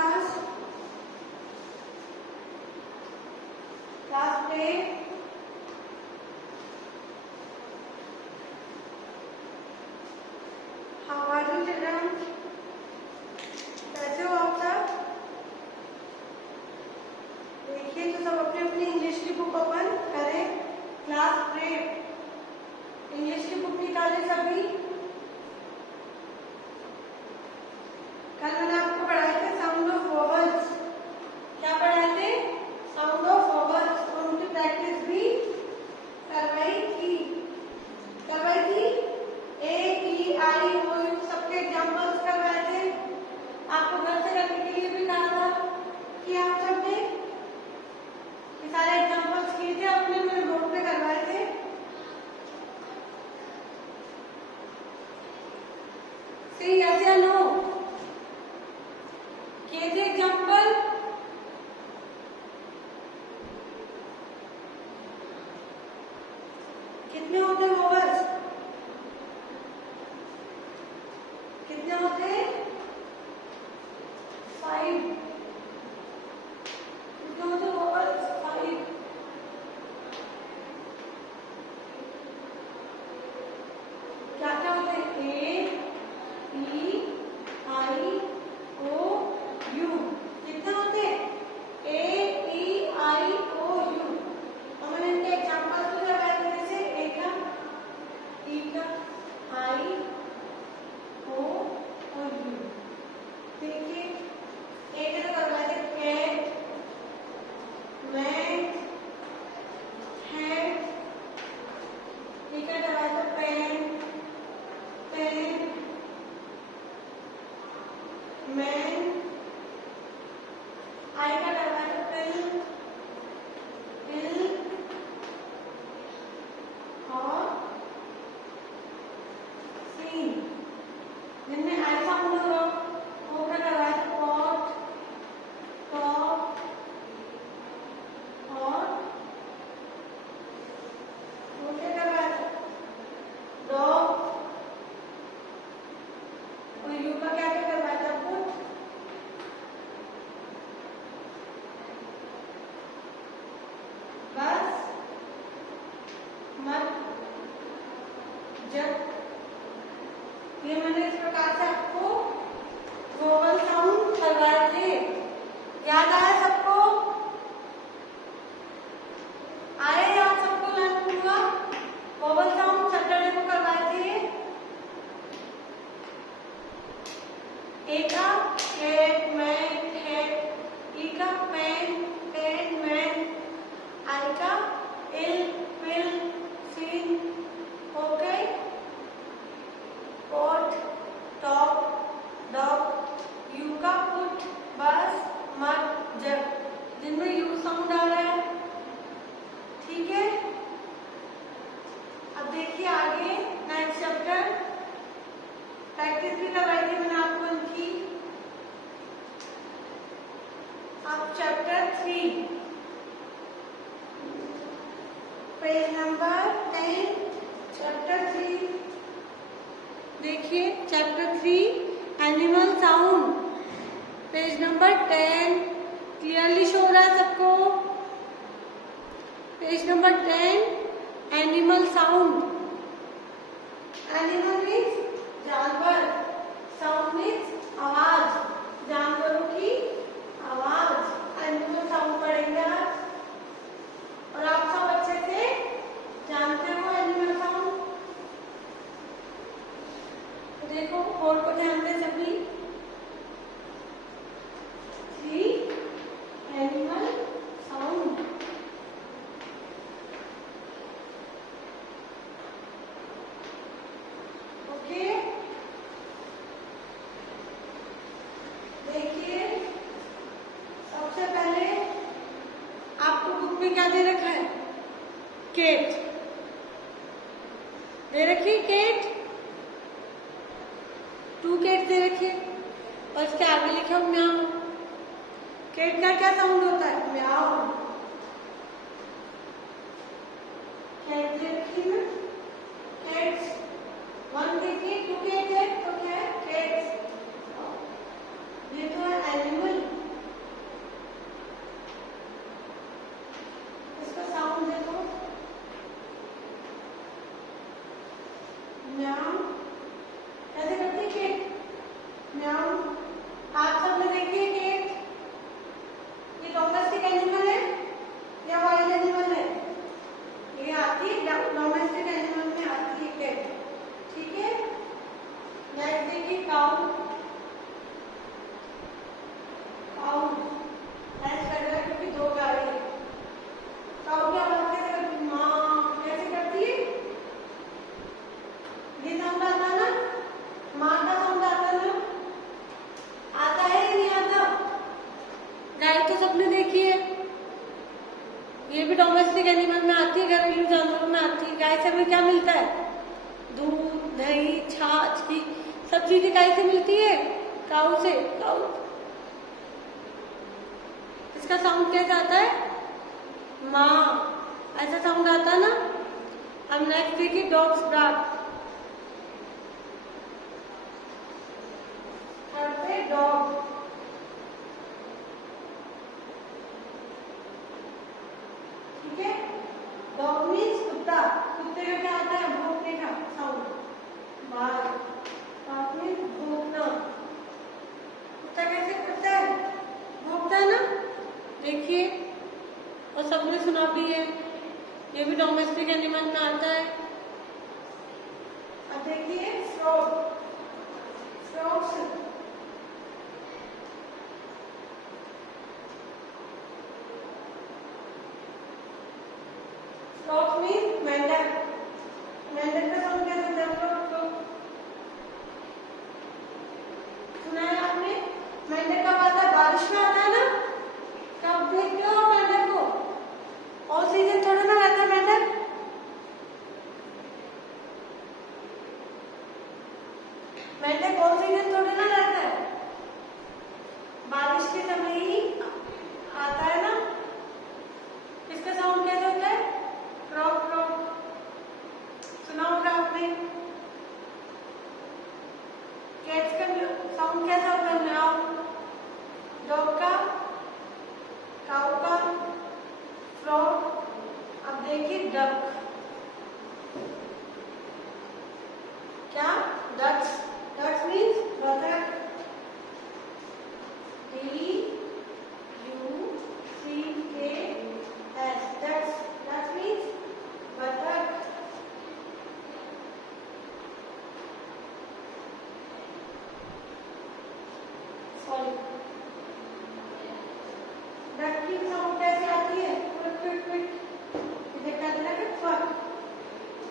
class? Class play. How are you children? कैसे हो आप सब? देखिए तो सब अपनी अपनी इंग्लिश की बुक ओपन करें. क्लास प्ले इंग्लिश की बुक निकालें सभी. कल मैंने आपको पढ़ाए थे साउंड ऑफ वोवल्स. क्या पढ़ाए थे? Sound of vowels. और उनकी प्रैक्टिस भी करवाई थी. ए ई आई ओ यू सबके एग्जाम्पल्स करवाए थे. आपको घर से करने के लिए भी कहा था कि आप सबने ये सारे एग्जाम्पल्स किए थे. अपने मैंने बोर्ड पे करवाए थे. से यस या नो किए थे एग्जाम्पल? कितने होते हैं वोवल्स? कितने होते हैं? 5. कितने होते हैं वोवल्स? 5. क्या क्या होते हैं? ए ई आई ओ यू. कितने होते हैं? ए ई आई ओ यू. और मैंने इनके एग्जाम्पल्स भी लगाए थे. जैसे ए का, ई का, आई ओ और यू. देखिए ए का तो करवाए थे कैट, मैट, हैट. ई का करवाया था पेन, पेन, मैन. आई का करवाया था पिल, पिल और सीन. जिनमें आई साउंड हो वो का करवाया था पॉट, टॉप और वो क्या करवाया था? डॉग. और यू का क्या क्या करवाया था? पुट. बस, मत, जब. ये मैंने इस प्रकार से आपको वोवल साउंड करवाए थे. याद आया सबको? आए याद सबको? लर्न हुआ? वोवल साउंड सैटरडे को करवाए थे. ए का कैट, मैट, हैट. ई का पेन, पेन, मैन. आई का ill, pill, seen. Okay. Cot, top, dog. U का पुट, बस, मत, जब. जिनमें यू साउंड आ रहा है. ठीक है. अब देखिए आगे नेक्स्ट चैप्टर. प्रैक्टिस भी करवाई थी मैंने आपको इनकी. अब चैप्टर 3 पेज नंबर 10. चैप्टर 3 देखिए. Chapter 3 animal sound. Page number 10 clearly show हो रहा है सबको? Page number 10 animal sound. Animal means जानवर. साउंड मीन्स आवाज. जानवरों की आवाज. एनिमल साउंड पढ़ेंगे आप. और आप सब अच्छे से जानते हो एनिमल साउंड. तो देखो बोर्ड को ध्यान दें सभी. 3 एनिमल साउंड. ओके. देखिए सबसे पहले आपको बुक में क्या दे रखा है? केट दे रखी. केट 2 केट दे रखिए. और इसके आगे लिखा हो म्याऊ. केट का क्या साउंड होता है? म्याऊ. कैट दे रखी ना. कैट्स 1 देखिए. 2 केट है तो क्या है? कैट्स. ये तो है एनिमल. म्याऊ। आप सबने देखी है केट, ये डोमेस्टिक एनिमल है या वाइल्ड एनिमल है? ये आती है डोमेस्टिक एनिमल में आती है केट, ठीक है। नेक्स्ट देखिए काऊ। काऊ ऐसे कर रहा है क्योंकि दो गाड़ी है। काऊ की आवाज कैसे करती है? माँ कैसे करती है? ये साउंड आता है ना, माँ का साउंड आता है ना, आता है या नहीं आता? गाय तो सबने देखी है, ये भी डोमेस्टिक एनिमल में आती है, घरेलू जानवरों में आती है। गाय से हमें क्या मिलता है? दूध, दही, छाछ की सब चीजें गाय से मिलती है, काऊ से। काऊ इसका साउंड कैसा आता है? माँ ऐसा साउंड आता है ना। अब नेक्स्ट देखिए डॉग्स बार्क। थर्ड पे डॉग, ठीक है। डॉग मीन्स कुत्ता। कुत्ते का क्या आता है? भौंकने का साउंड, बार्क। बार्क मीन्स भौंकना। कुत्ता कैसे करता है? भौंकता है ना, देखिए। और सबने सुना भी है, ये भी डोमेस्टिक एनिमल में आता है। अब देखिए फ्रॉग। फ्रॉग्स फ्रॉग्स मीन मेंढक। मेंढक का साउंड कैसे होता है? फ्रॉग। सुना है आपने? मेंढक कब आता है? बारिश में आता है ना। कब देखते हो मेंढक को? ऑल सीजन थोड़ा ना रहता है मेंढक। मेंढक ऑल सीजन थोड़ा ना रहता है, बारिश के समय ही आता है ना। इसका साउंड कैसे होता है? क्रॉक क्रॉक। सुना होगा आपने। कैट्स का साउंड कैसा होता है? म्याऊ। डॉग का, काऊ का, फ्रॉग। अब देखिए डक। क्या? डक्स। डक्स मीन्स बतख। DUCKS, ducks. डक्स मीन्स बतख। सॉरी, डक की साउंड कैसे आती है? क्विक क्विक क्विक, इसे कहते हैं क्वक।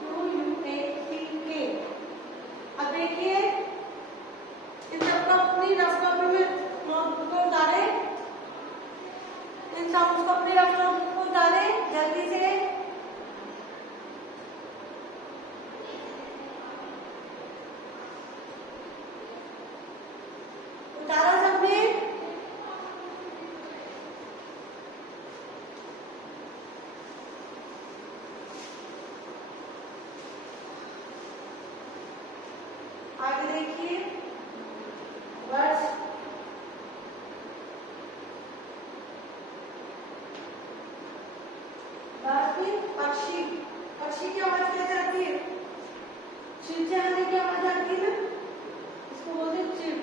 QUACK। अब देखिए इन सबको अपनी रफ कॉपी में नोटबुक में उतारे, इन साउंड्स को अपनी रफ नोटबुक में उतारे जल्दी से। उतारा सबने? आगे देखिए बर्ड्स। बर्ड्स मीन पक्षी। पक्षी की आवाज कैसे आती है? चिड़चिड़ाने की आवाज आती है ना, इसको बोलते हैं चिप।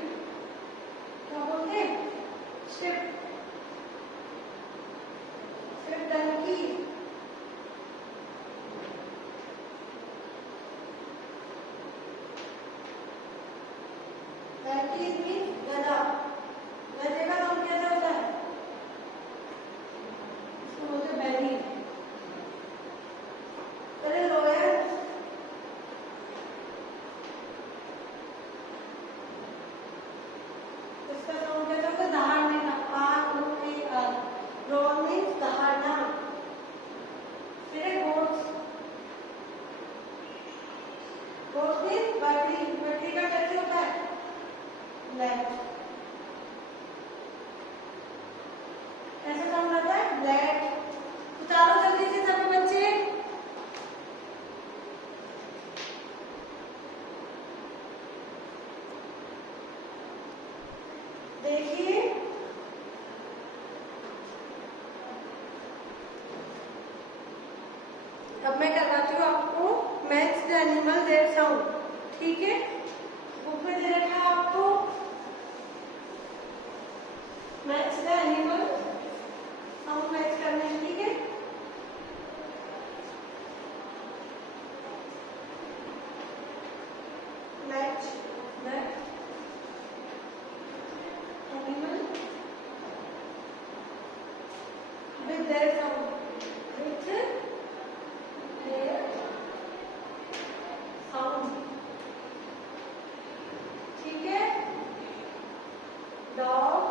क्या बोलते हैं? चिप। फिर डंकी। डंकी मीन गधा। गधे का साउंड कैसा होता है? इसको बोलते हैं बैली। अरे लोयर। इसका साउंड कैसा होता है? दहाड़ने का। ROAR। रोर मीन्स दहाड़ना। फिर है गोट्स। गोट्स मीन्स बकरी। बकरी का कैसे होता है? ब्लैक। ऐसा साउंड आता है? ब्लैक। उतारो जल्दी से सभी बच्चे। देखिए अब मैं करवाती हूँ आपको match the animal their sound, ठीक है। बुक में दे रखा है आपको with their sound. With their sound. ठीक है? Dog,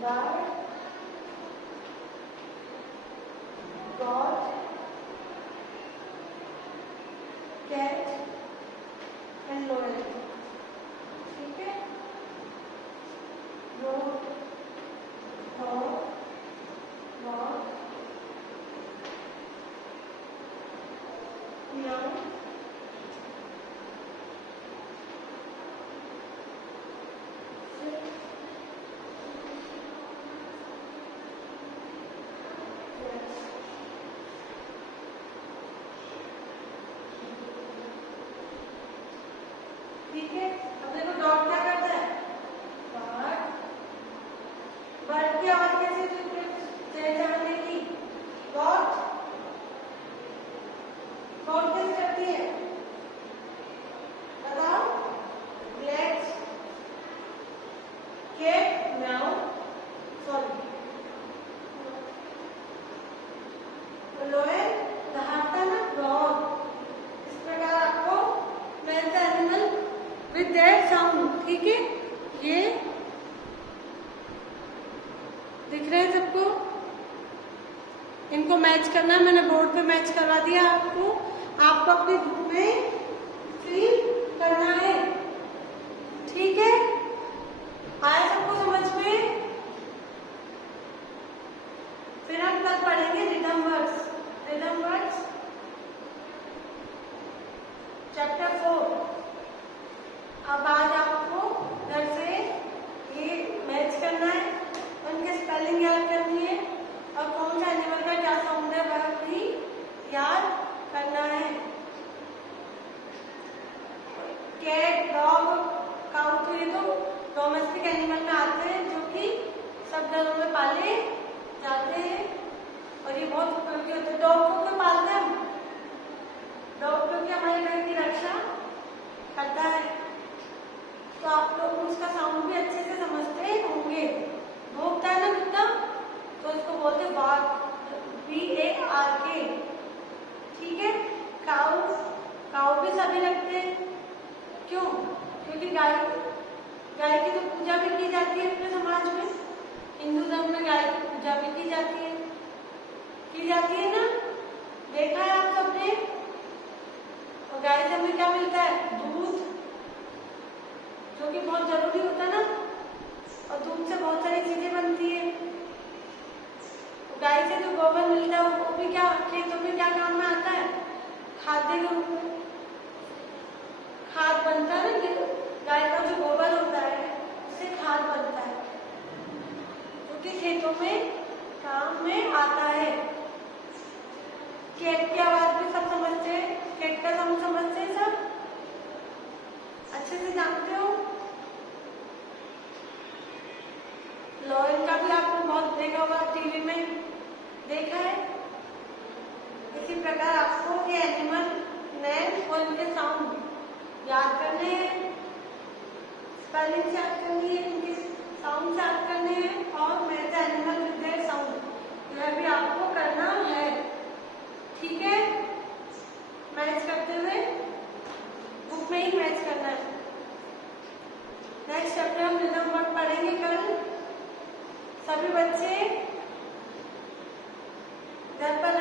bird, God, cat and loyal. ठीक है? Goat, dog, dog, meow, sit, yes. ठीक है? अब देखो डॉग क्या करता है? बर्ड, बर्ड की आवाज कैसे तेज आने की? गॉट, गॉट कैसे करती है? बताओ? लेट्स, कैट, म्याऊ, सॉरी, लोयल दहाड़ता ना डॉग। इस प्रकार आपको match the animal with their sound. ठीक है? ये दिख रहे हैं सबको? इनको मैच करना है, मैंने बोर्ड पे मैच करवा दिया आपको। आपको अपने बुक में फिल करना है। ठीक है? आया सबको समझ में? फिर हम कल पढ़ेंगे rhythm words. Rhythm words chapter 4। अब आज आपको घर से ये मैच करना है, उनके स्पेलिंग याद करनी है और कौन सा एनिमल का क्या साउंड है वह भी याद करना है। कैट, डॉग, काऊ तो ये तो डोमेस्टिक एनिमल में आते हैं जो कि सब घरों में पाले जाते हैं और ये बहुत उपयोगी होते हैं। डॉग को क्यों पालते हैं हम? डॉग क्योंकि हमारे घर की रक्षा करता है। तो आप लोग उसका साउंड भी अच्छे से समझते होंगे। भोंकता है ना कुत्ता, तो इसको बोलते हैं बार्क, BARK। ठीक है? काऊ, काऊ भी सभी रखते हैं। क्यों? क्योंकि गाय की तो पूजा भी की जाती है अपने समाज में। हिंदू धर्म में गाय की पूजा भी की जाती है ना? देखा है आप सबने? और गाय से हमें क्या मिलता है? दूध, जो कि बहुत जरूरी होता है ना, और दूध से बहुत सारी चीजें बनती है। गाय से जो गोबर मिलता है वो भी क्या खेतों में क्या काम में आता है? खाद्य के रूप में खाद बनता है ना। गाय का जो गोबर होता है उससे खाद बनता है जो कि खेतों में काम में आता है। कैट की आवाज भी सब समझते हैं, कैट का साउंड समझते हैं सब? अच्छे से जानते हो? लॉयन का भी आपको बहुत देखा होगा, टीवी में देखा है। इसी प्रकार आपको ये एनिमल नेम और इनके साउंड याद करने हैं, स्पेलिंग याद करनी है, इनके साउंड याद करने हैं और match the animal with their sound यह भी आपको करना है। ठीक है? मैच करते हुए बुक में ही मैच करना है। नेक्स्ट चैप्टर हम रिदम वर्ड पढ़ेंगे कल। सभी बच्चे घर पर